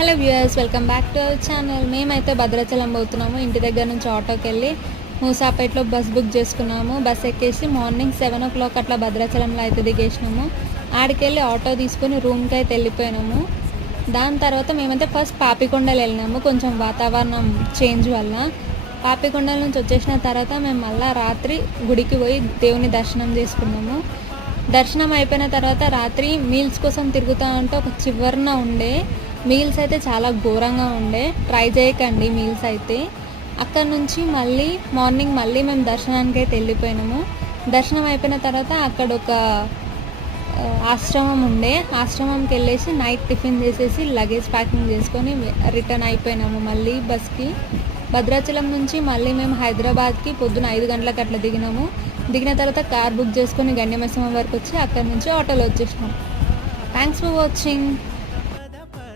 Hello viewers, welcome back to our channel. మేమైతే భద్రాచలం పోతున్నాము. ఇంటి దగ్గర నుంచి ఆటోకి వెళ్ళి మూసాపేటలో బస్ బుక్ చేసుకున్నాము. బస్ ఎక్కేసి మార్నింగ్ 7 o'clock అట్లా భద్రాచలంలో అయితే దిగేసినాము. ఆడికెళ్ళి ఆటో తీసుకొని రూమ్కి అయితే వెళ్ళిపోయినాము. దాని తర్వాత మేమైతే ఫస్ట్ పాపికొండలు వెళ్ళినాము. కొంచెం వాతావరణం చేంజ్ వల్ల పాపికొండల నుంచి వచ్చేసిన తర్వాత మేము మళ్ళీ రాత్రి గుడికి పోయి దేవుని దర్శనం చేసుకున్నాము. దర్శనం అయిపోయిన తర్వాత రాత్రి మీల్స్ కోసం తిరుగుతూ ఉంటే ఒక చివరన ఉండే మీల్స్ అయితే చాలా ఘోరంగా ఉండే. ట్రై చేయకండి మీల్స్ అయితే. అక్కడ నుంచి మళ్ళీ మార్నింగ్ మేము దర్శనానికి అయితే వెళ్ళిపోయినాము. దర్శనం అయిపోయిన తర్వాత అక్కడ ఒక ఆశ్రమం ఉండే. ఆశ్రమంకి వెళ్ళేసి నైట్ టిఫిన్ చేసేసి లగేజ్ ప్యాకింగ్ చేసుకొని రిటర్న్ అయిపోయినాము మళ్ళీ బస్కి. భద్రాచలం నుంచి మళ్ళీ మేము హైదరాబాద్కి పొద్దున 5 గంటలకు అట్లా దిగినాము. దిగిన తర్వాత కార్ బుక్ చేసుకొని గండిమైసమ్మ వరకు వచ్చి అక్కడ నుంచి ఆటోలో వచ్చేసినాం. Thanks for watching.